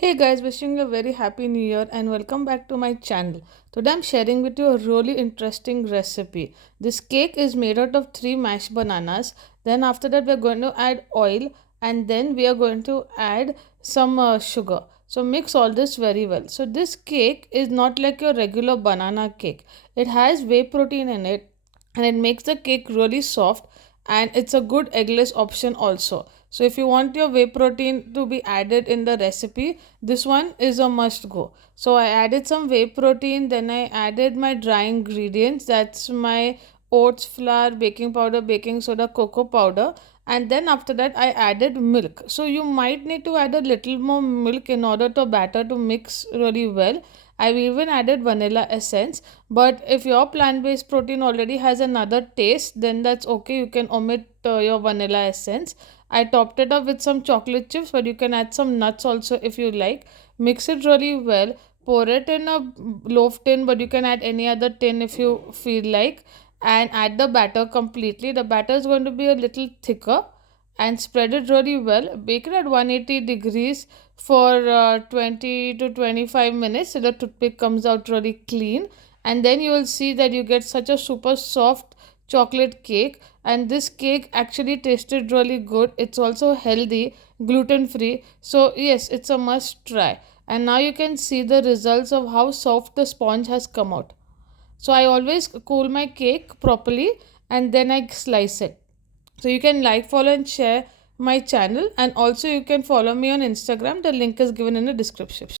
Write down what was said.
Hey guys, wishing you a very happy new year and welcome back to my channel. Today I'm sharing with you a really interesting recipe. This cake is made out of 3 mashed bananas. Then after that we're going to add oil and then we are going to add some sugar. So mix all this very well. So this cake is not like your regular banana cake. It has whey protein in it and it makes the cake really soft, and it's a good eggless option also. So if you want your whey protein to be added in the recipe, this one is a must go. So I added some whey protein, then I added my dry ingredients, that's my oats flour, baking powder, baking soda, cocoa powder, and then after that I added milk. So you might need to add a little more milk in order to batter to mix really well. I've even added vanilla essence, but if your plant-based protein already has another taste, then that's okay. You can omit your vanilla essence. I topped it up with some chocolate chips, but you can add some nuts also if you like. Mix it really well. Pour it in a loaf tin, but you can add any other tin if you feel like. And add the batter completely. The batter is going to be a little thicker and spread it really well. Bake it at 180 degrees for 20 to 25 minutes so the toothpick comes out really clean, and then you will see that you get such a super soft chocolate cake. And this cake actually tasted really good. It's also healthy, gluten free, so yes, it's a must try. And now you can see the results of how soft the sponge has come out. So I always cool my cake properly and then I slice it. So you can like, follow and share my channel, and also you can follow me on Instagram. The link is given in the description.